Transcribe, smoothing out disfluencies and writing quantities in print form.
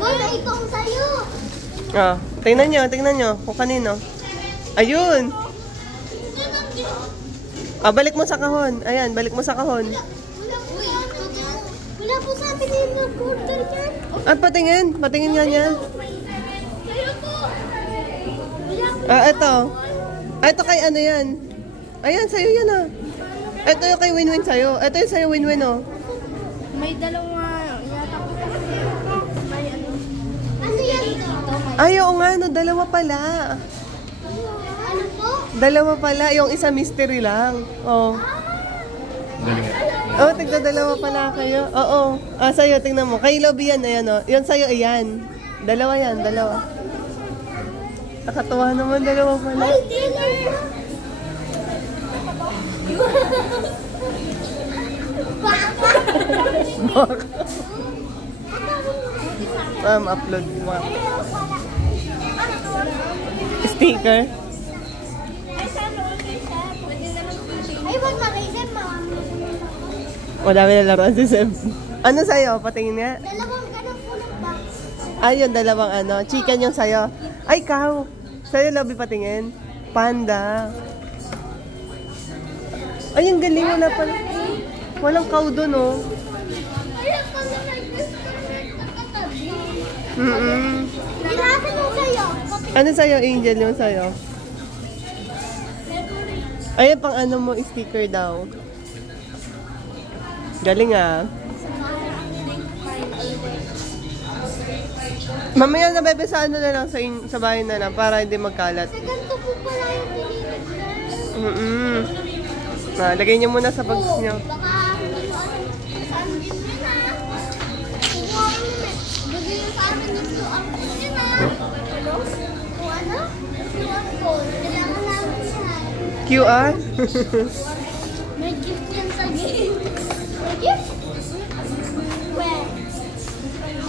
Bola, itong sa'yo. Ah, tingnan nyo kung kanino. Ayun. Ah, balik mo sa kahon. Ayan, balik mo sa kahon. Wala po sa atin yung mag-order yan. At patingin nga niya. Kaya po. Ah, ito. Ah, ito kay ano yan? Ayan, sa'yo yan ah. Ito yung kay Winwin sa'yo. Ito yung sa'yo Winwin oh. May dalawa. Yata po kasi. May ano. Ano yan dito? Ay, oo nga, no, dalawa pala. Ano po? Dalawa pala, yung isa mystery lang. Oh. Oh, tigda-dalawa pala kayo. Oo. Ah, sa'yo, tingnan mo. Kay Lobby yan, ayan oh. Yun sa'yo, ayan. Dalawa yan, dalawa. Nakatuwa naman, dalawa pala. Ay, dinner! Upload mo. Sticker. Ay, wag makisip, mami. Madami na laruan si Seb. Ano sa'yo? Patingin nga. Dalawang ganun po ng box. Ayun, dalawang ano. Chicken yung sa'yo. Ay, cow. Sa'yo, Lobby, patingin. Panda. Ay, ang galing mo na pala. Walang cow dun, oh. Kaya pag nag-disconnect na katabi. Nilasan yung sa'yo. Ano sa'yo, Angel, yung sa'yo? Ayun, pang ano mo, sticker daw. Galing, ah. Mamaya na, bebe, sa ano na lang, sa bahay na lang, para hindi magkalat. Sa ganito po pala yung tinitignan. Ah, lagay niyo muna sa bags niyo. Baka hindi mo alam saan din yun ah. Kukuha ko yun eh. Lagay yung sa amin yung QR code yun ah. Ano? Kung ano? QR code. Kailangan namin yan. QR? May gift yan sa game.